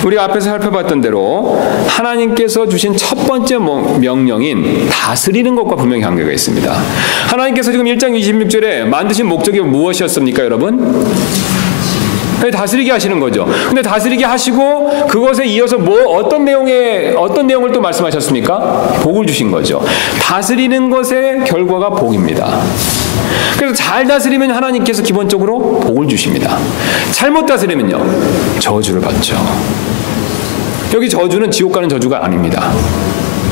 우리가 앞에서 살펴봤던 대로 하나님께서 주신 첫 번째 명령인 다스리는 것과 분명히 관계가 있습니다. 하나님께서 지금 1장 26절에 만드신 목적이 무엇이었습니까, 여러분? 다스리게 하시는 거죠. 근데 다스리게 하시고 그것에 이어서 어떤 내용을 또 말씀하셨습니까? 복을 주신 거죠. 다스리는 것의 결과가 복입니다. 그래서 잘 다스리면 하나님께서 기본적으로 복을 주십니다. 잘못 다스리면요, 저주를 받죠. 여기 저주는 지옥 가는 저주가 아닙니다.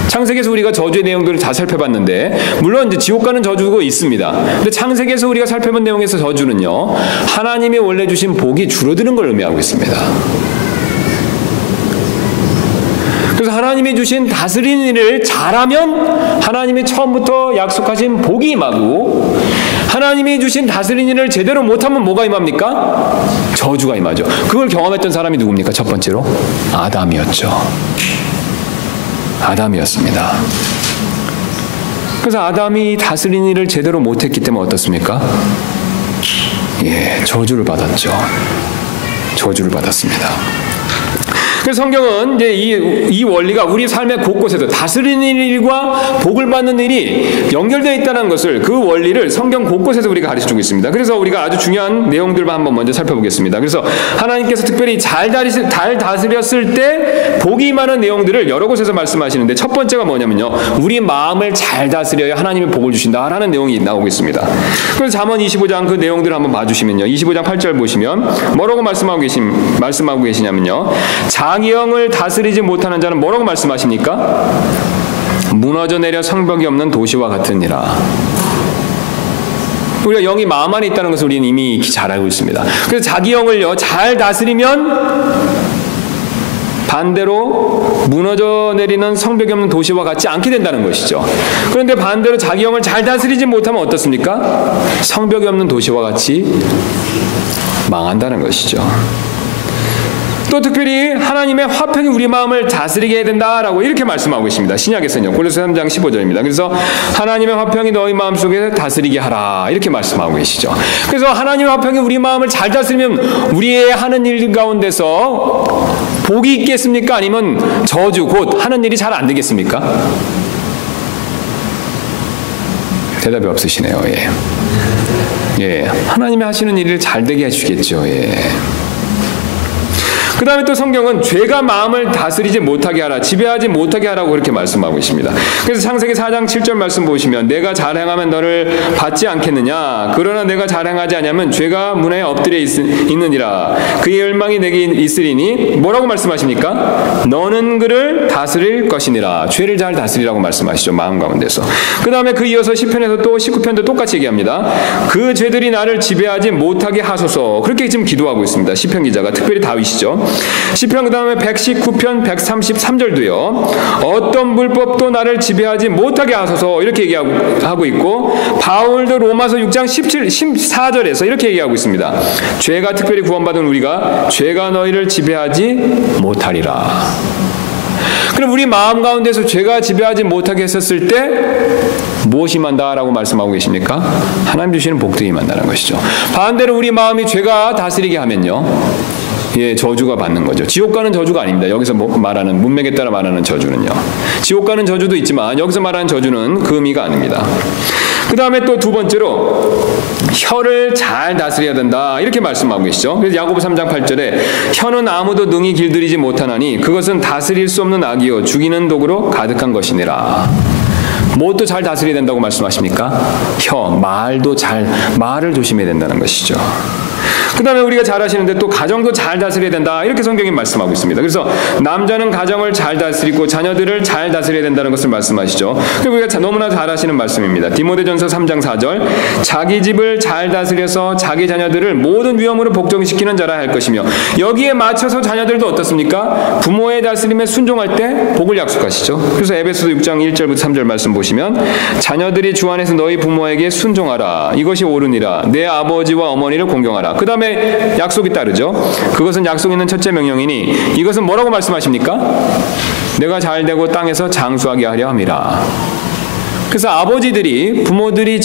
창세기에서 우리가 저주의 내용들을 다 살펴봤는데, 물론 이제 지옥 가는 저주가 있습니다. 근데 창세기에서 우리가 살펴본 내용에서 저주는요, 하나님이 원래 주신 복이 줄어드는 걸 의미하고 있습니다. 그래서 하나님이 주신 다스리는 일을 잘하면 하나님이 처음부터 약속하신 복이 임하고, 하나님이 주신 다스리는 일을 제대로 못하면 뭐가 임합니까? 저주가 임하죠. 그걸 경험했던 사람이 누굽니까? 첫 번째로 아담이었죠. 아담이었습니다. 그래서 아담이 다스리는 일을 제대로 못했기 때문에 어떻습니까? 저주를 받았죠. 저주를 받았습니다. 그래서 성경은 이제 이 원리가 우리 삶의 곳곳에도 다스리는 일과 복을 받는 일이 연결되어 있다는 것을, 그 원리를 성경 곳곳에서 우리가 가르쳐주고 있습니다. 그래서 우리가 아주 중요한 내용들만 한번 먼저 살펴보겠습니다. 그래서 하나님께서 특별히 잘 다스렸을 때 복이 임하는 내용들을 여러 곳에서 말씀하시는데, 첫 번째가 뭐냐면요, 우리 마음을 잘 다스려야 하나님이 복을 주신다라는 내용이 나오고 있습니다. 그래서 잠언 25장 그 내용들을 한번 봐주시면요, 25장 8절 보시면 뭐라고 말씀하고 계시냐면요, 자기 영을 다스리지 못하는 자는 뭐라고 말씀하십니까? 무너져 내려 성벽이 없는 도시와 같으니라. 우리가 영이 마음 안에 있다는 것을 우리는 이미 잘 알고 있습니다. 그래서 자기 영을요 잘 다스리면 반대로 무너져 내리는 성벽이 없는 도시와 같지 않게 된다는 것이죠. 그런데 반대로 자기 영을 잘 다스리지 못하면 어떻습니까? 성벽이 없는 도시와 같이 망한다는 것이죠. 또 특별히 하나님의 화평이 우리 마음을 다스리게 해야 된다라고 이렇게 말씀하고 계십니다. 신약에서는요, 골로새 3장 15절입니다. 그래서 하나님의 화평이 너희 마음속에 다스리게 하라 이렇게 말씀하고 계시죠. 그래서 하나님의 화평이 우리 마음을 잘 다스리면 우리의 하는 일 가운데서 복이 있겠습니까? 아니면 저주, 곧 하는 일이 잘 안 되겠습니까? 대답이 없으시네요. 하나님이 하시는 일을 잘 되게 해주겠죠. 그 다음에 또 성경은 죄가 마음을 다스리지 못하게 하라, 지배하지 못하게 하라고 그렇게 말씀하고 있습니다. 그래서 창세기 4장 7절 말씀 보시면 내가 잘 행하면 너를 받지 않겠느냐, 그러나 내가 잘 행하지 않으면 죄가 문에 엎드려 있느니라. 그의 열망이 내게 있으리니 뭐라고 말씀하십니까? 너는 그를 다스릴 것이니라. 죄를 잘 다스리라고 말씀하시죠, 마음 가운데서. 그 다음에 그 이어서 시편에서 또 19편도 똑같이 얘기합니다. 그 죄들이 나를 지배하지 못하게 하소서. 그렇게 지금 기도하고 있습니다, 시편 기자가. 특별히 다윗이죠. 시편 그 다음에 119편 133절도요. 어떤 불법도 나를 지배하지 못하게 하소서, 이렇게 얘기하고 있고, 바울도 로마서 6장 14절에서 이렇게 얘기하고 있습니다. 죄가 특별히 구원받은 우리가 죄가 너희를 지배하지 못하리라. 그럼 우리 마음 가운데서 죄가 지배하지 못하게 했었을 때 무엇이 임한다라고 말씀하고 계십니까? 하나님 주시는 복들이 임한다는 것이죠. 반대로 우리 마음이 죄가 다스리게 하면요, 예, 저주가 받는 거죠. 지옥 가는 저주가 아닙니다. 여기서 말하는, 문맥에 따라 말하는 저주는요. 지옥 가는 저주도 있지만 여기서 말하는 저주는 그 의미가 아닙니다. 그 다음에 또 두 번째로 혀를 잘 다스려야 된다, 이렇게 말씀하고 계시죠. 그래서 야고보 3장 8절에 혀는 아무도 능히 길들이지 못하나니 그것은 다스릴 수 없는 악이요 죽이는 독으로 가득한 것이니라. 무엇도 잘 다스려야 된다고 말씀하십니까? 혀, 말을 조심해야 된다는 것이죠. 그 다음에 우리가 잘 아시는데 또 가정도 잘 다스려야 된다, 이렇게 성경이 말씀하고 있습니다. 그래서 남자는 가정을 잘 다스리고 자녀들을 잘 다스려야 된다는 것을 말씀하시죠. 그리고 우리가 너무나 잘 아시는 말씀입니다. 디모데전서 3장 4절 자기 집을 잘 다스려서 자기 자녀들을 모든 위험으로 복종시키는 자라 할 것이며, 여기에 맞춰서 자녀들도 어떻습니까? 부모의 다스림에 순종할 때 복을 약속하시죠. 그래서 에베소서 6장 1절부터 3절 말씀 보시면 자녀들이 주 안에서 너희 부모에게 순종하라, 이것이 옳으니라. 내 아버지와 어머니를 공경하라. 그 다음에 약속이 따르죠. 그것은 약속 있는 첫째 명령이니 이것은 뭐라고 말씀하십니까? 내가 잘되고 땅에서 장수하게 하려 함이라. 그래서 아버지들이, 부모들이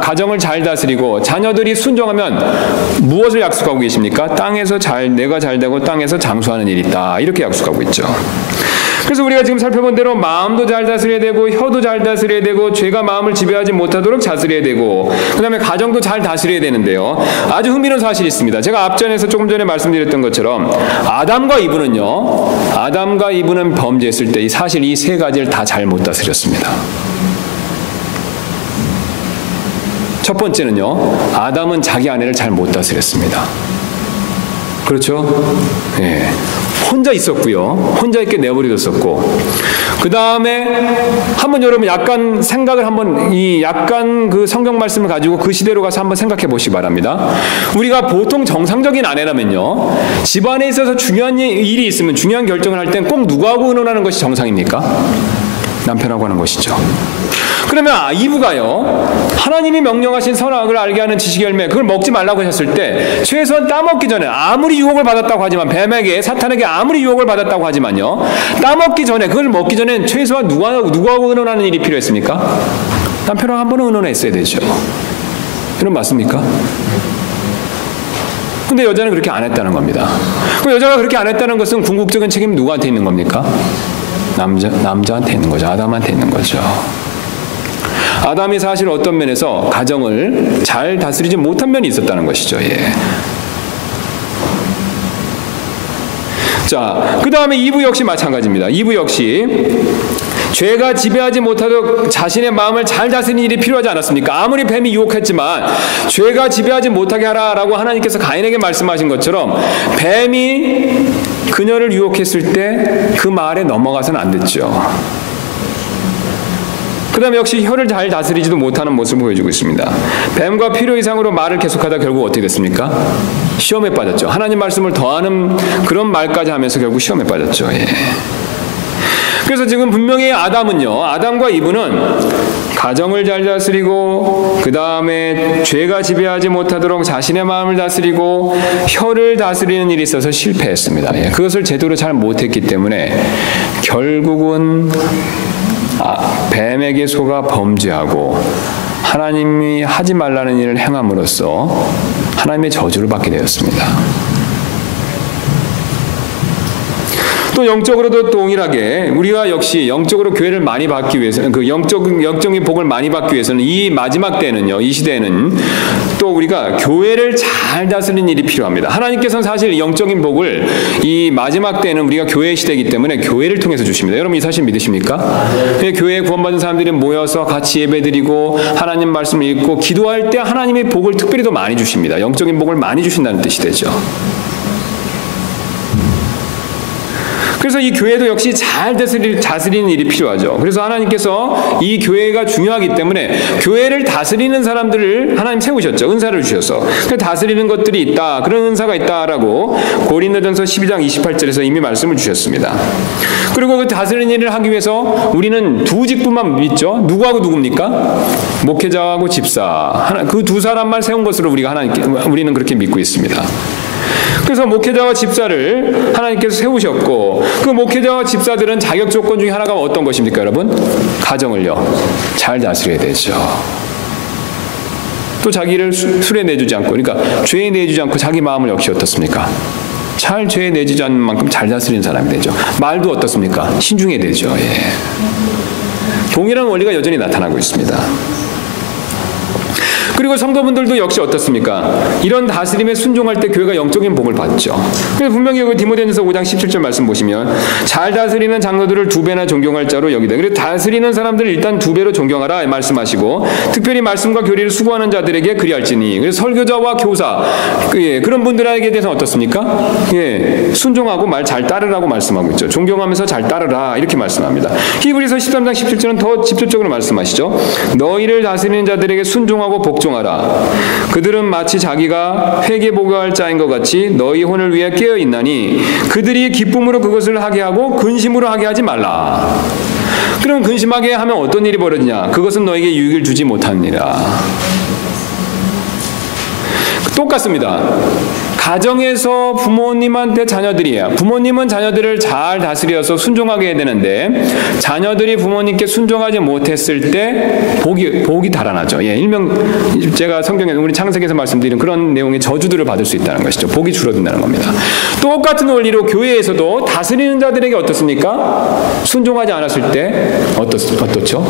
가정을 잘 다스리고 자녀들이 순종하면 무엇을 약속하고 계십니까? 내가 잘되고 땅에서 장수하는 일이 있다, 이렇게 약속하고 있죠. 그래서 우리가 지금 살펴본 대로 마음도 잘 다스려야 되고, 혀도 잘 다스려야 되고, 죄가 마음을 지배하지 못하도록 다스려야 되고, 그 다음에 가정도 잘 다스려야 되는데요. 아주 흥미로운 사실이 있습니다. 제가 앞전에서 조금 전에 말씀드렸던 것처럼 아담과 이브는 범죄했을 때 사실 이 세 가지를 다 잘 못 다스렸습니다. 첫 번째는요, 아담은 자기 아내를 잘 못 다스렸습니다. 그렇죠? 예. 혼자 있었고요. 혼자 있게 내버려뒀었고, 그 다음에 한번 여러분 약간 생각을 약간 그 성경 말씀을 가지고 그 시대로 가서 한번 생각해 보시기 바랍니다. 우리가 보통 정상적인 아내라면요, 집안에 있어서 중요한 일이 있으면, 중요한 결정을 할 땐 꼭 누구하고 의논하는 것이 정상입니까? 남편하고 하는 것이죠. 그러면 이브가요, 하나님이 명령하신 선악을 알게 하는 지식의 열매, 그걸 먹지 말라고 하셨을 때 최소한 따먹기 전에, 아무리 유혹을 받았다고 하지만, 뱀에게, 사탄에게 아무리 유혹을 받았다고 하지만요, 따먹기 전에, 그걸 먹기 전엔 최소한 누구하고 의논하는 일이 필요했습니까? 남편하고 한 번은 의논했어야 되죠. 이런 맞습니까? 근데 여자는 그렇게 안 했다는 겁니다. 그럼 여자가 그렇게 안 했다는 것은 궁극적인 책임이 누구한테 있는 겁니까? 남자한테 있는 거죠. 아담한테 있는 거죠. 아담이 사실 어떤 면에서 가정을 잘 다스리지 못한 면이 있었다는 것이죠. 예. 자, 그 다음에 이브 역시 마찬가지입니다. 이브 역시 죄가 지배하지 못하도록 자신의 마음을 잘 다스리는 일이 필요하지 않았습니까? 아무리 뱀이 유혹했지만 죄가 지배하지 못하게 하라라고 하나님께서 가인에게 말씀하신 것처럼 뱀이 그녀를 유혹했을 때 그 말에 넘어가서는 안 됐죠. 그 다음에 역시 혀를 잘 다스리지도 못하는 모습을 보여주고 있습니다. 뱀과 필요 이상으로 말을 계속하다 결국 어떻게 됐습니까? 시험에 빠졌죠. 하나님 말씀을 더하는 그런 말까지 하면서 결국 시험에 빠졌죠. 예. 그래서 지금 분명히 아담과 이브는 가정을 잘 다스리고, 그 다음에 죄가 지배하지 못하도록 자신의 마음을 다스리고, 혀를 다스리는 일이 있어서 실패했습니다. 예. 그것을 제대로 잘 못했기 때문에 결국은 뱀에게 속아 범죄하고 하나님이 하지 말라는 일을 행함으로써 하나님의 저주를 받게 되었습니다. 또 영적으로도 동일하게 우리가 역시 영적으로 교회를 많이 받기 위해서 그 영적인 복을 많이 받기 위해서는 이 마지막 때는요, 이 시대에는 또 우리가 교회를 잘 다스리는 일이 필요합니다. 하나님께서는 사실 영적인 복을 이 마지막 때는 우리가 교회 시대이기 때문에 교회를 통해서 주십니다. 여러분 이 사실 믿으십니까? 교회에 구원받은 사람들이 모여서 같이 예배드리고 하나님 말씀을 읽고 기도할 때 하나님의 복을 특별히 더 많이 주십니다. 영적인 복을 많이 주신다는 뜻이 되죠. 그래서 이 교회도 역시 잘 다스리는 일이 필요하죠. 그래서 하나님께서 이 교회가 중요하기 때문에 교회를 다스리는 사람들을 하나님 세우셨죠. 은사를 주셔서. 다스리는 것들이 있다. 그런 은사가 있다라고 고린도전서 12장 28절에서 이미 말씀을 주셨습니다. 그리고 그 다스리는 일을 하기 위해서 우리는 두 직분만 믿죠. 누구하고 누굽니까? 목회자하고 집사. 그 두 사람만 세운 것으로 우리는 그렇게 믿고 있습니다. 그래서 목회자와 집사를 하나님께서 세우셨고 그 목회자와 집사들은 자격 조건 중에 하나가 어떤 것입니까, 여러분? 가정을요 잘 다스려야 되죠. 또 자기를 술에 내주지 않고, 그러니까 죄에 내주지 않고 자기 마음을 역시 어떻습니까? 잘 죄에 내주지 않는 만큼 잘 다스리는 사람이 되죠. 말도 어떻습니까? 신중해야 되죠. 예. 동일한 원리가 여전히 나타나고 있습니다. 그리고 성도분들도 역시 어떻습니까? 이런 다스림에 순종할 때 교회가 영적인 복을 받죠. 그래서 분명히 그 디모데전서 5장 17절 말씀 보시면 잘 다스리는 장로들을 2배나 존경할 자로 여기다. 그래서 다스리는 사람들을 일단 2배로 존경하라 말씀하시고 특별히 말씀과 교리를 수고하는 자들에게 그리할지니. 그래서 설교자와 교사 그런 분들에게 대해서 어떻습니까? 순종하고 말 잘 따르라고 말씀하고 있죠. 존경하면서 잘 따르라 이렇게 말씀합니다. 히브리서 13장 17절은 더 직접적으로 말씀하시죠. 너희를 다스리는 자들에게 순종하고 복종하라. 그들은 마치 자기가 회개복용할 자인 것 같이 너희 혼을 위해 깨어 있나니 그들이 기쁨으로 그것을 하게 하고 근심으로 하게 하지 말라. 그럼 근심하게 하면 어떤 일이 벌어지냐? 그것은 너에게 유익을 주지 못하느니라. 똑같습니다. 가정에서 부모님한테 자녀들이에요. 부모님은 자녀들을 잘 다스려서 순종하게 해야 되는데 자녀들이 부모님께 순종하지 못했을 때 복이 달아나죠. 일명 제가 성경에 우리 창세기에서 말씀드린 그런 내용의 저주들을 받을 수 있다는 것이죠. 복이 줄어든다는 겁니다. 똑같은 원리로 교회에서도 다스리는 자들에게 어떻습니까? 순종하지 않았을 때 어떻죠?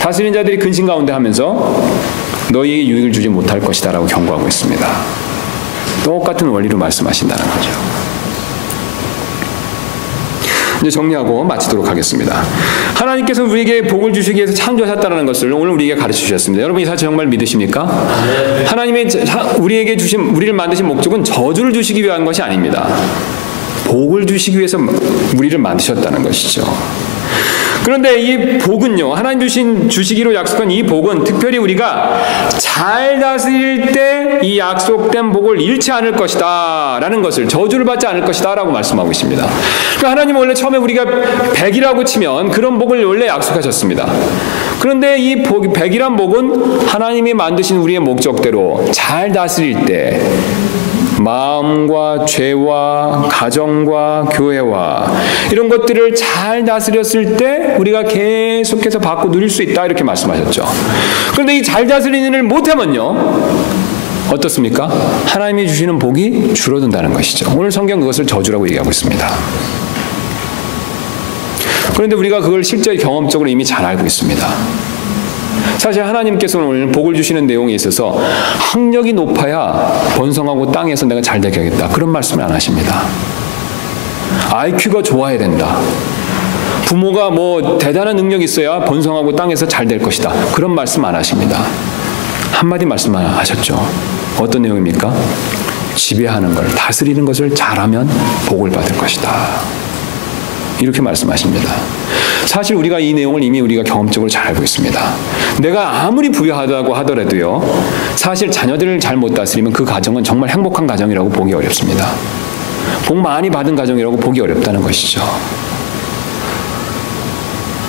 다스리는 자들이 근심 가운데 하면서 너희에게 유익을 주지 못할 것이다 라고 경고하고 있습니다. 똑같은 원리로 말씀하신다는 거죠. 이제 정리하고 마치도록 하겠습니다. 하나님께서 우리에게 복을 주시기 위해서 창조하셨다는 것을 오늘 우리에게 가르쳐 주셨습니다. 여러분 이 사실 정말 믿으십니까? 하나님의 우리를 만드신 목적은 저주를 주시기 위한 것이 아닙니다. 복을 주시기 위해서 우리를 만드셨다는 것이죠. 그런데 이 복은요, 하나님 주시기로 약속한 이 복은 특별히 우리가 잘 다스릴 때 이 약속된 복을 잃지 않을 것이다 라는 것을, 저주를 받지 않을 것이다 라고 말씀하고 있습니다. 그러니까 하나님은 원래 처음에 우리가 100이라고 치면 그런 복을 원래 약속하셨습니다. 그런데 이 100이란 복은 하나님이 만드신 우리의 목적대로 잘 다스릴 때 마음과 죄와 가정과 교회와 이런 것들을 잘 다스렸을 때 우리가 계속해서 받고 누릴 수 있다 이렇게 말씀하셨죠. 그런데 이 잘 다스리는 일을 못하면요 어떻습니까? 하나님이 주시는 복이 줄어든다는 것이죠. 오늘 성경 그것을 저주라고 얘기하고 있습니다. 그런데 우리가 그걸 실제 경험적으로 이미 잘 알고 있습니다. 사실 하나님께서는 오늘 복을 주시는 내용에 있어서 학력이 높아야 번성하고 땅에서 내가 잘 되게 하겠다 그런 말씀을 안 하십니다. IQ가 좋아야 된다. 부모가 뭐 대단한 능력이 있어야 번성하고 땅에서 잘 될 것이다. 그런 말씀 안 하십니다. 한마디 말씀만 하셨죠. 어떤 내용입니까? 지배하는 걸, 다스리는 것을 잘하면 복을 받을 것이다. 이렇게 말씀하십니다. 사실 우리가 이 내용을 이미 우리가 경험적으로 잘 알고 있습니다. 내가 아무리 부유하다고 하더라도요, 사실 자녀들을 잘 못 다스리면 그 가정은 정말 행복한 가정이라고 보기 어렵습니다. 복 많이 받은 가정이라고 보기 어렵다는 것이죠.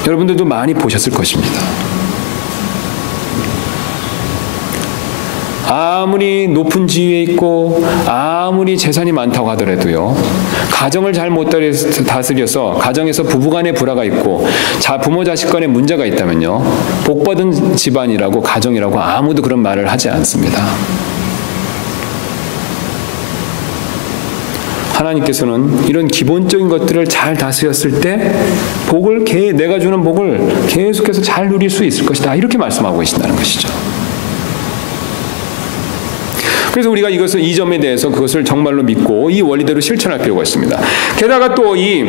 여러분들도 많이 보셨을 것입니다. 아무리 높은 지위에 있고 아무리 재산이 많다고 하더라도요, 가정을 잘 못 다스려서 가정에서 부부간의 불화가 있고 부모 자식 간에 문제가 있다면요, 복받은 집안이라고 가정이라고 아무도 그런 말을 하지 않습니다. 하나님께서는 이런 기본적인 것들을 잘 다스렸을 때 복을 내가 주는 복을 계속해서 잘 누릴 수 있을 것이다. 이렇게 말씀하고 계신다는 것이죠. 그래서 우리가 이 점에 대해서 그것을 정말로 믿고 이 원리대로 실천할 필요가 있습니다. 게다가 또 이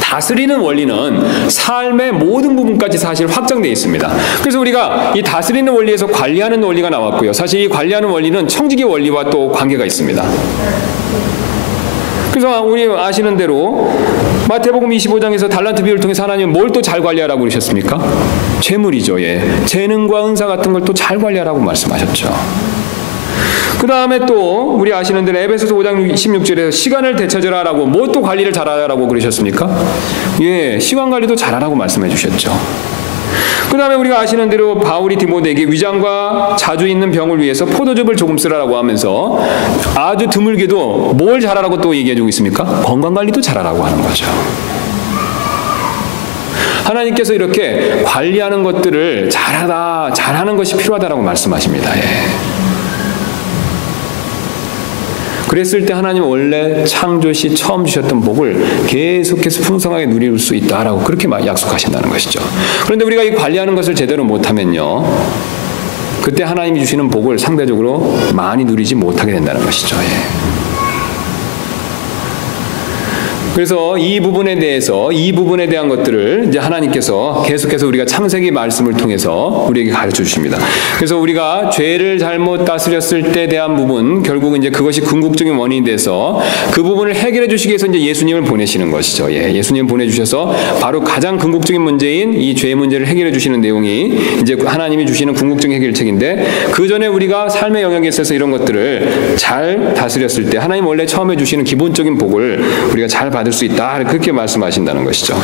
다스리는 원리는 삶의 모든 부분까지 사실 확장되어 있습니다. 그래서 우리가 이 다스리는 원리에서 관리하는 원리가 나왔고요. 사실 이 관리하는 원리는 청지기 원리와 또 관계가 있습니다. 그래서 우리 아시는 대로 마태복음 25장에서 달란트 비유를 통해서 하나님은 뭘 또 잘 관리하라고 그러셨습니까? 재물이죠. 예. 재능과 은사 같은 걸 또 잘 관리하라고 말씀하셨죠. 그 다음에 또 우리 아시는 대로 에베소서 5장 16절에서 시간을 되찾으라라고 뭐 또 관리를 잘하라고 그러셨습니까? 예, 시간 관리도 잘하라고 말씀해 주셨죠. 그 다음에 우리가 아시는 대로 바울이 디모데에게 위장과 자주 있는 병을 위해서 포도즙을 조금 쓰라라고 하면서 아주 드물게도 뭘 잘하라고 또 얘기해 주고 있습니까? 건강관리도 잘하라고 하는 거죠. 하나님께서 이렇게 관리하는 것들을 잘하는 것이 필요하다라고 말씀하십니다. 예. 그랬을 때 하나님은 원래 창조시 처음 주셨던 복을 계속해서 풍성하게 누릴 수 있다라고 그렇게 약속하신다는 것이죠. 그런데 우리가 이 관리하는 것을 제대로 못하면요, 그때 하나님이 주시는 복을 상대적으로 많이 누리지 못하게 된다는 것이죠. 예. 그래서 이 부분에 대한 것들을 이제 하나님께서 계속해서 우리가 창세기 말씀을 통해서 우리에게 가르쳐 주십니다. 그래서 우리가 죄를 잘못 다스렸을 때 대한 부분, 결국은 이제 그것이 궁극적인 원인이 돼서 그 부분을 해결해 주시기 위해서 이제 예수님을 보내시는 것이죠. 예, 예수님 보내주셔서 바로 가장 궁극적인 문제인 이 죄의 문제를 해결해 주시는 내용이 이제 하나님이 주시는 궁극적인 해결책인데, 그 전에 우리가 삶의 영역에 있어서 이런 것들을 잘 다스렸을 때 하나님 원래 처음에 주시는 기본적인 복을 우리가 잘 받을 수 있다. 그렇게 말씀하신다는 것이죠.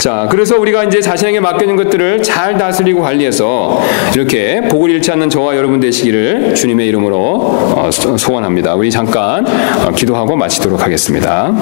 자, 그래서 우리가 이제 자신에게 맡겨진 것들을 잘 다스리고 관리해서 이렇게 복을 잃지 않는 저와 여러분 되시기를 주님의 이름으로 소원합니다. 우리 잠깐 기도하고 마치도록 하겠습니다.